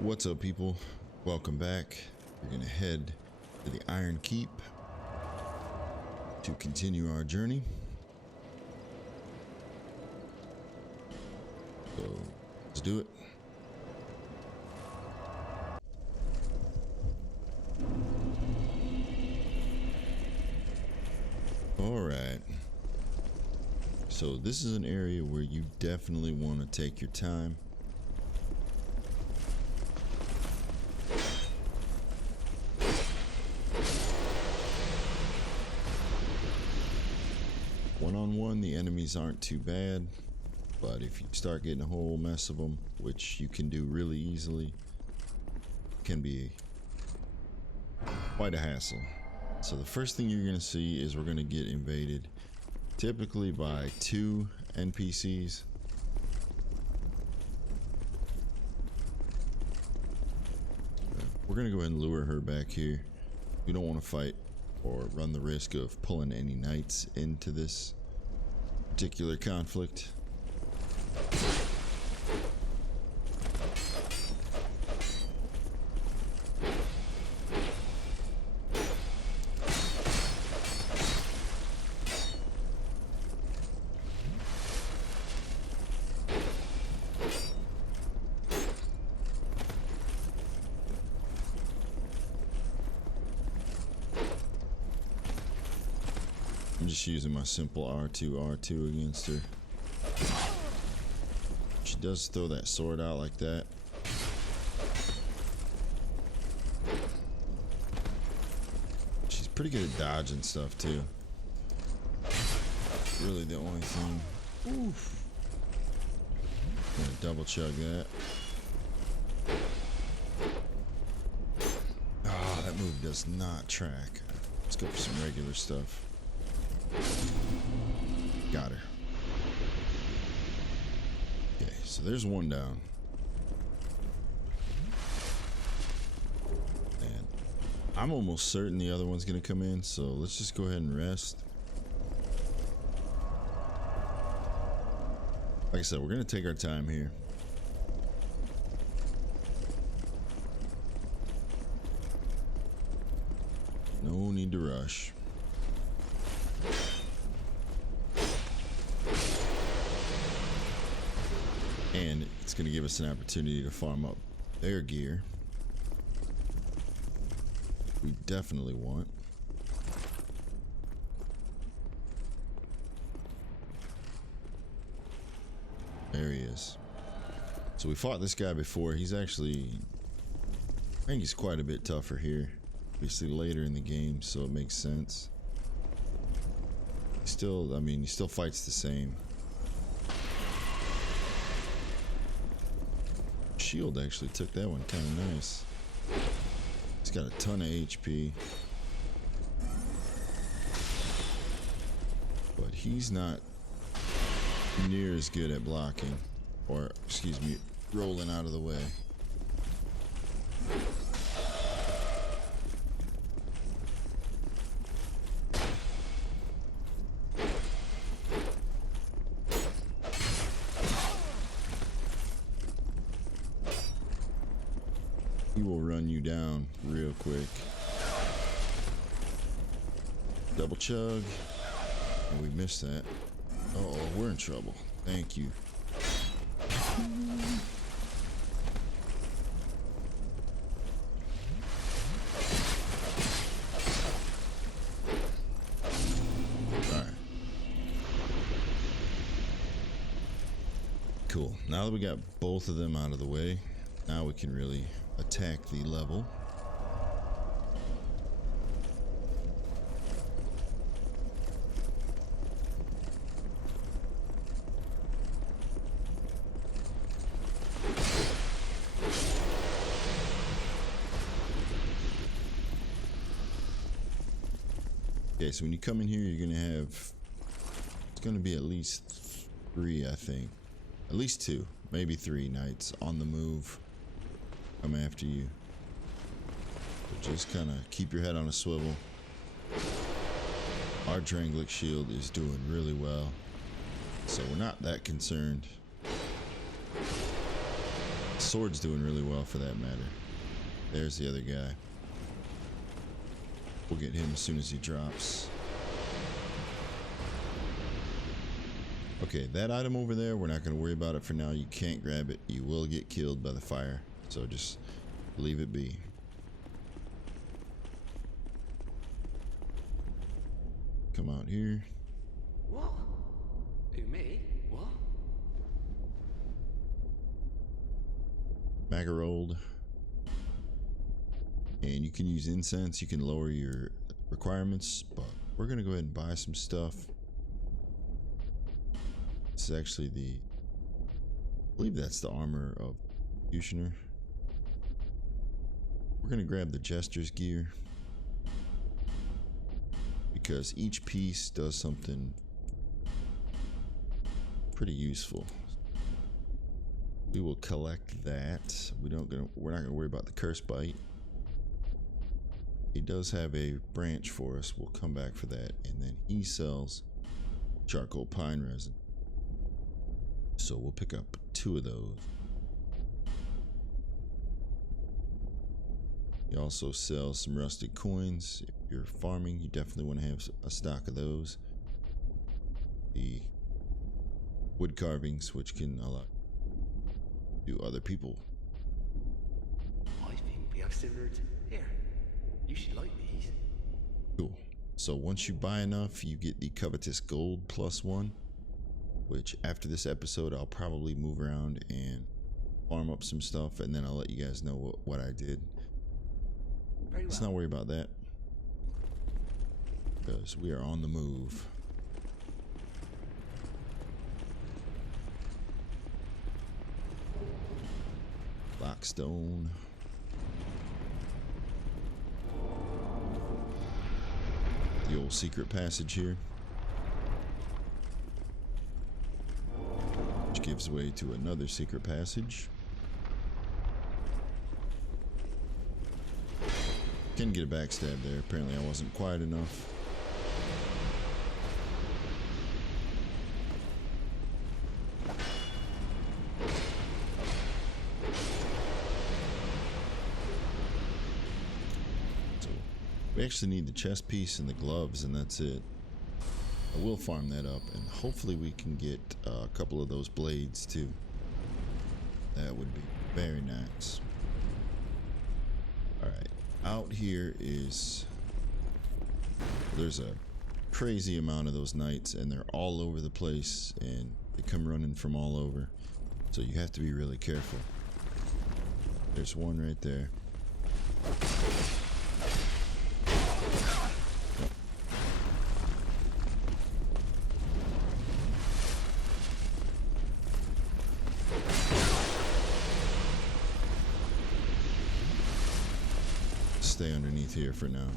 What's up, people? Welcome back. We're gonna head to the Iron Keep to continue our journey. So let's do it. All right. So this is an area where you definitely want to take your time. One-on-one, the enemies aren't too bad, but if you start getting a whole mess of them, which you can do really easily, it can be quite a hassle. So the first thing you're going to see is we're going to get invaded, typically by 2 NPCs. We're going to go ahead and lure her back here. We don't want to fight or run the risk of pulling any knights into this particular conflict. I'm just using my simple R2 against her. She does throw that sword out like that. She's pretty good at dodging stuff too. Really the only thing. Oof. I'm gonna double chug that. Ah, that move does not track. Let's go for some regular stuff. Got her. Okay, so there's one down. And I'm almost certain the other one's gonna come in, so let's just go ahead and rest. Like I said, we're gonna take our time here. No need to rush. And it's going to give us an opportunity to farm up their gear. We definitely want. There he is. So we fought this guy before. He's actually, I think he's quite a bit tougher here. Obviously later in the game, so it makes sense. Still, I mean, he still fights the same. Shield actually took that one kind of nice. He's got a ton of HP, but he's not near as good at blocking, or excuse me, rolling out of the way. He will run you down real quick. Double chug. And we missed that. Uh-oh, we're in trouble. Thank you. Alright. Cool. Now that we got both of them out of the way, now we can really attack the level. Okay, so when you come in here, you're gonna have, it's gonna be at least 3, I think. At least 2, maybe 3 knights on the move. Come after you. But just kind of keep your head on a swivel. Our Drangleic shield is doing really well, so we're not that concerned. Sword's doing really well for that matter. There's the other guy. We'll get him as soon as he drops. Okay, that item over there, we're not going to worry about it for now. You can't grab it. You will get killed by the fire. So just leave it be. Come out here. What? Who, me? What? Magarold. And you can use incense. You can lower your requirements, but we're going to go ahead and buy some stuff. This is actually I believe that's the armor of Executioner. We're going to grab the Jester's gear because each piece does something pretty useful. We will collect that. We're not going to worry about the curse bite. He does have a branch for us. We'll come back for that. And then he sells charcoal pine resin. So we'll pick up 2 of those. He also sells some rusted coins. If you're farming, you definitely want to have a stock of those. The wood carvings, which can allow you other people. I think we have similar here. You should like these. Cool. So once you buy enough, you get the covetous gold +1, which after this episode, I'll probably move around and farm up some stuff, and then I'll let you guys know what I did. Very well. Let's not worry about that, because we are on the move. Blackstone. The old secret passage here, which gives way to another secret passage. Can get a backstab there. Apparently I wasn't quiet enough. So we actually need the chest piece and the gloves, and that's it. I will farm that up, and hopefully we can get a couple of those blades too. That would be very nice. Alright, out here there's a crazy amount of those knights, and they're all over the place, and they come running from all over. So you have to be really careful. There's one right there. Stay underneath here for now.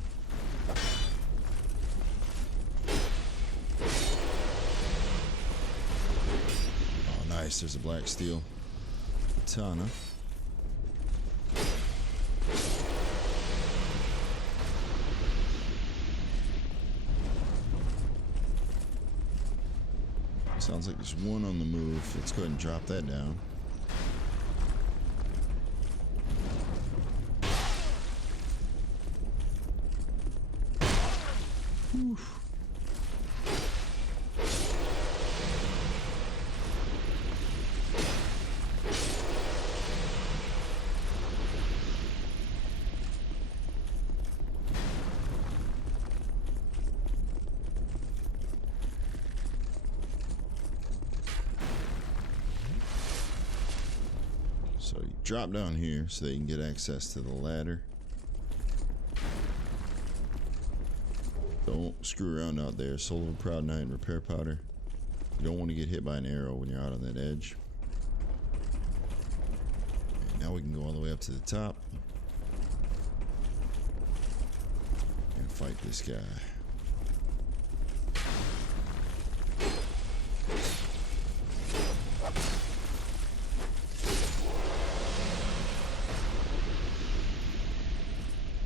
Oh, nice. There's a black steel katana. Sounds like there's one on the move. Let's go ahead and drop that down. So you drop down here so that you can get access to the ladder. Don't screw around out there. Soul of a Proud Knight and repair powder. You don't want to get hit by an arrow when you're out on that edge. And now we can go all the way up to the top and fight this guy.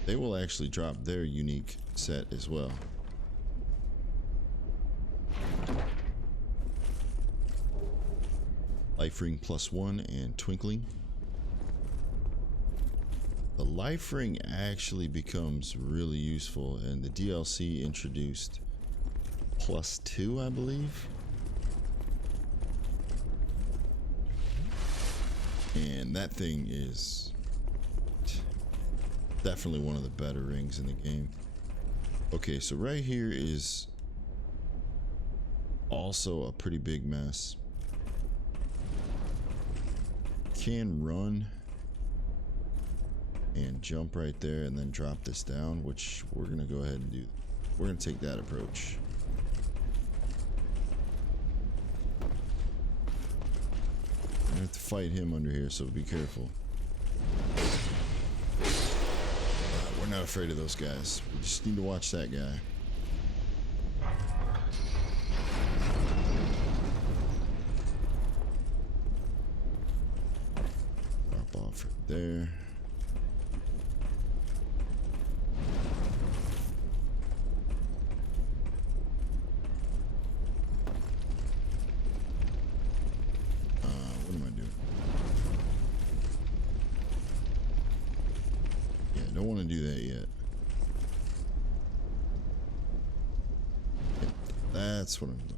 They will actually drop their unique set as well. Life Ring +1 and Twinkling. The life ring actually becomes really useful, and the DLC introduced +2, I believe. And that thing is definitely one of the better rings in the game. Okay, so right here is also a pretty big mess. Can run and jump right there and then drop this down, which we're gonna go ahead and do. We're gonna take that approach. I have to fight him under here, so be careful. We're not afraid of those guys. We just need to watch that guy. Drop off right there. What am I doing? Yeah, don't want to do that yet. Yeah, that's what I'm doing.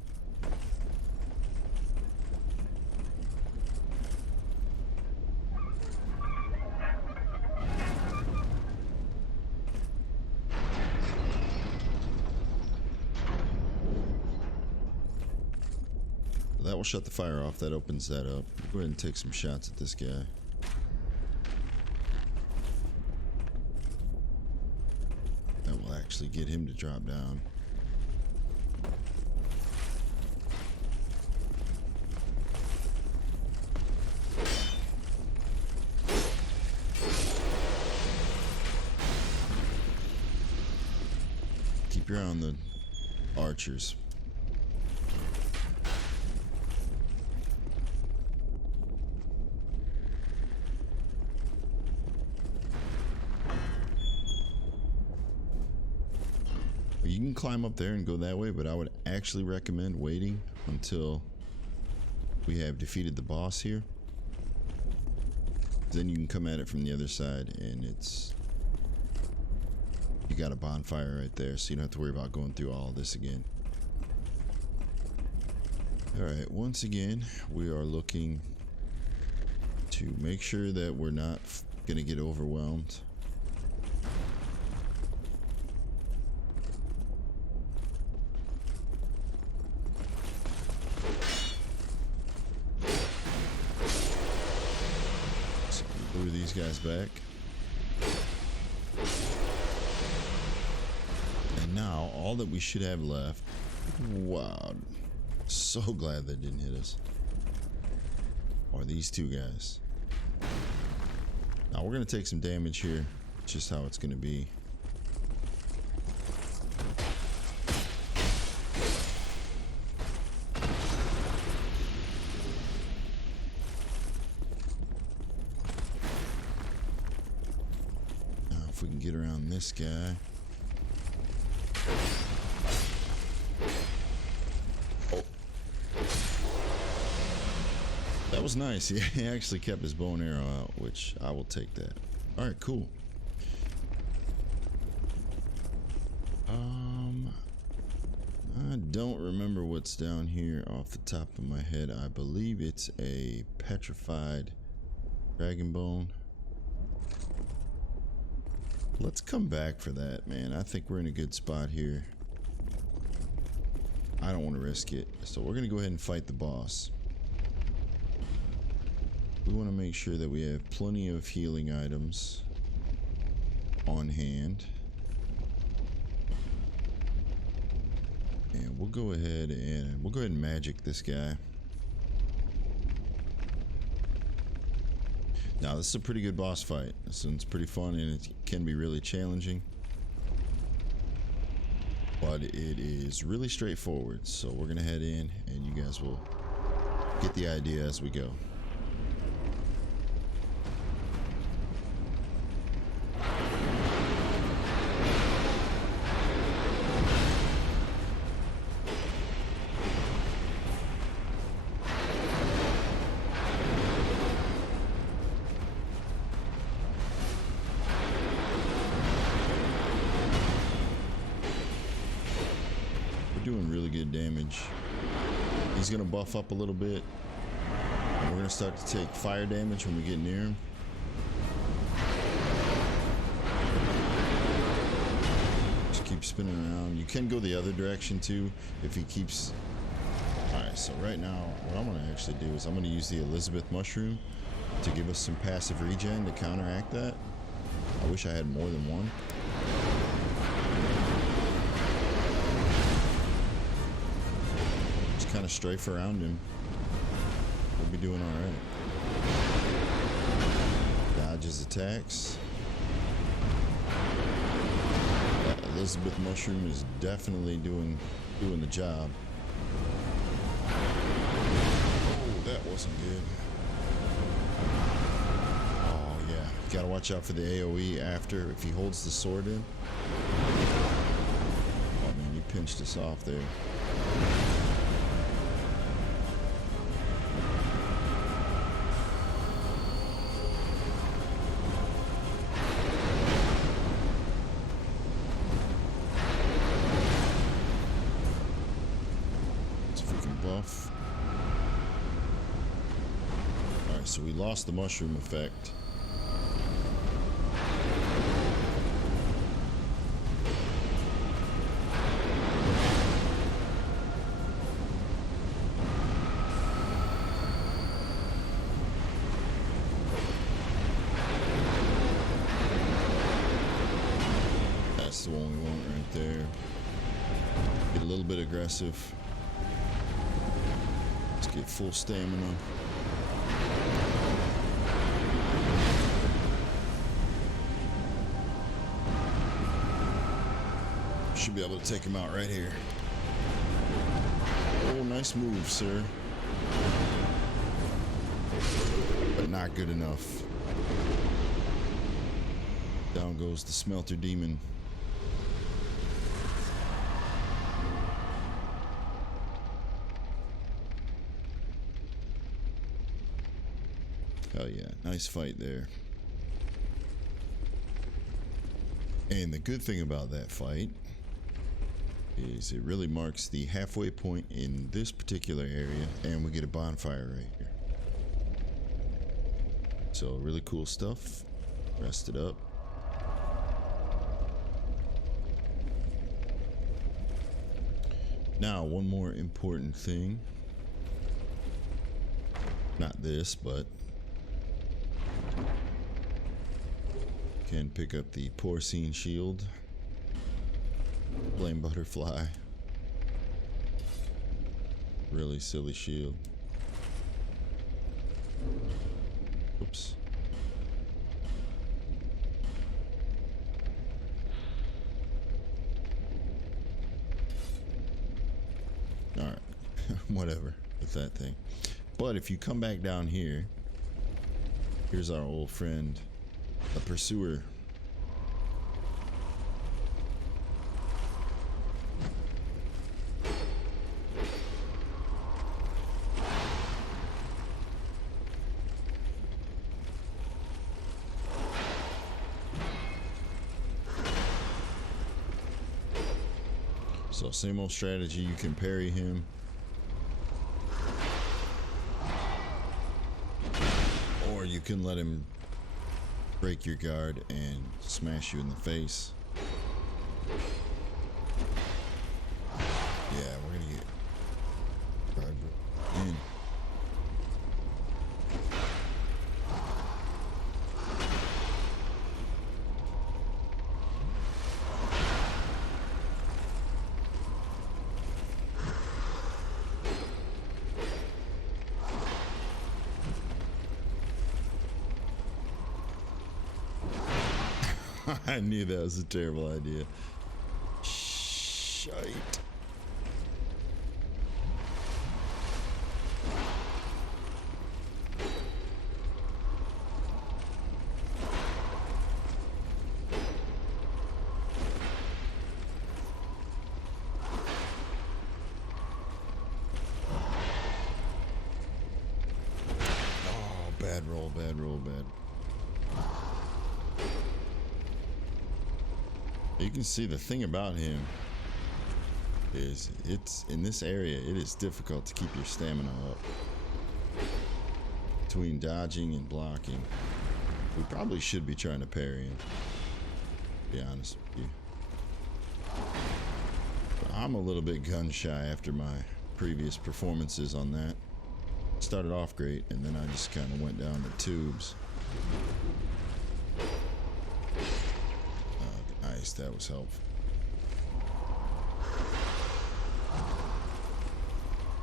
That will shut the fire off. That opens that up. Go ahead and take some shots at this guy. That will actually get him to drop down. Keep your eye on the archers. You can climb up there and go that way, but I would actually recommend waiting until we have defeated the boss here. Then you can come at it from the other side, and you got a bonfire right there, so you don't have to worry about going through all this again. Alright, once again, we are looking to make sure that we're not going to get overwhelmed. Lure these guys back. And now all that we should have left. Wow, so glad that didn't hit us. Are these two guys. Now we're gonna take some damage here. Just how it's gonna be. If we can get around this guy. Oh. That was nice. He actually kept his bow and arrow out, which I will take that. Alright, cool. I don't remember what's down here off the top of my head. I believe it's a petrified dragon bone. Let's come back for that, man. I think we're in a good spot here. I don't want to risk it. So we're going to go ahead and fight the boss. We want to make sure that we have plenty of healing items on hand. And we'll go ahead and magic this guy. Now this is a pretty good boss fight. This one's pretty fun and it can be really challenging. But it is really straightforward. So we're gonna head in and you guys will get the idea as we go. doing really good damage. He's gonna buff up a little bit, and we're gonna start to take fire damage when we get near him. Just keep spinning around. You can go the other direction too if he keeps. Alright, so right now what I'm gonna actually do is I'm gonna use the Elizabeth mushroom to give us some passive regen to counteract that. I wish I had more than one. Just kind of strafe around him. We'll be doing alright. Dodge his attacks. That Elizabeth mushroom is definitely doing the job. Oh, that wasn't good. Gotta watch out for the AoE after if he holds the sword in. Oh man, he pinched us off there. Let's freaking buff. Alright, so we lost the mushroom effect. That's the one we want right there. Get a little bit aggressive. Let's get full stamina. Should be able to take him out right here. Oh, nice move, sir. But not good enough. Down goes the Smelter demon. Hell yeah, nice fight there. And the good thing about that fight is it really marks the halfway point in this particular area, and we get a bonfire right here. So really cool stuff. Rest it up. Now, one more important thing. Not this, but can pick up the porcine shield. Flame butterfly. Really silly shield. Oops. Alright. Whatever with that thing. But if you come back down here, here's our old friend, the pursuer. So same old strategy, you can parry him. Or you can let him break your guard and smash you in the face. Yeah, we're gonna get guard in. I knew that was a terrible idea. Shite. Oh, bad roll, bad roll, bad. You can see the thing about him It's in this area, it is difficult to keep your stamina up. Between dodging and blocking, we probably should be trying to parry him, to be honest with you. But I'm a little bit gun shy after my previous performances on that. Started off great, and then I just kind of went down the tubes. Nice, that was helpful.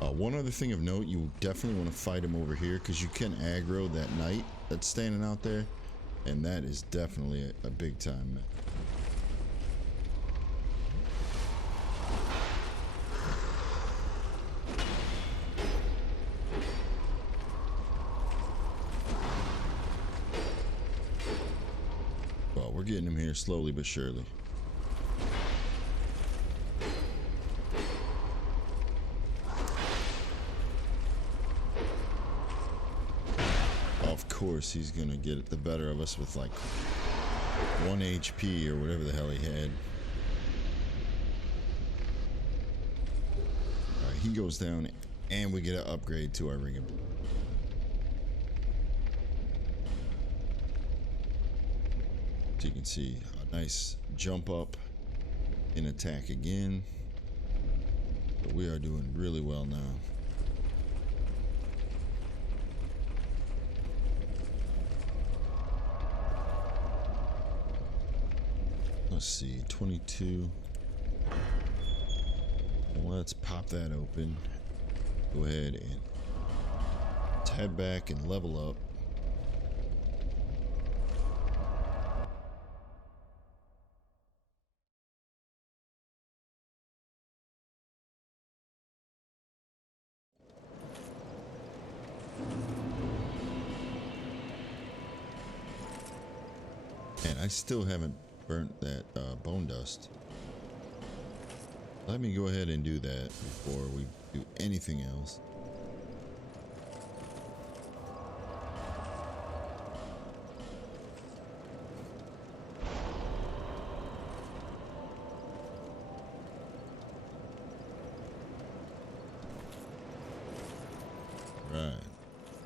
One other thing of note, you definitely want to fight him over here, because you can aggro that knight that's standing out there, and that is definitely a big time mech. Well, we're getting him here slowly but surely. Of course he's gonna get the better of us with like 1 HP or whatever the hell he had. Alright, he goes down and we get an upgrade to our ring. So you can see a nice jump up in attack again. But we are doing really well now. Let's see, 22. Let's pop that open. Go ahead and let's head back and level up. And I still haven't burnt that bone dust. Let me go ahead and do that before we do anything else. Right.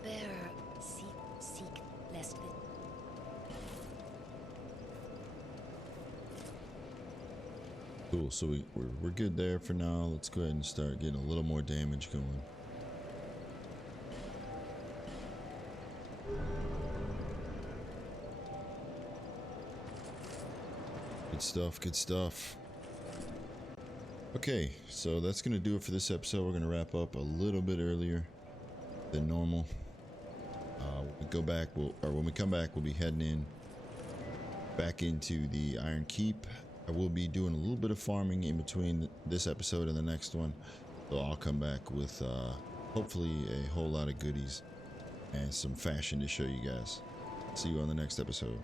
Bearer, seek lest the Cool, so we're good there for now. Let's go ahead and start getting a little more damage going. Good stuff, good stuff. Okay, so that's gonna do it for this episode. We're gonna wrap up a little bit earlier than normal. When we come back, we'll be heading back into the Iron Keep. I will be doing a little bit of farming in between this episode and the next one, so I'll come back with hopefully a whole lot of goodies and some fashion to show you guys. See you on the next episode.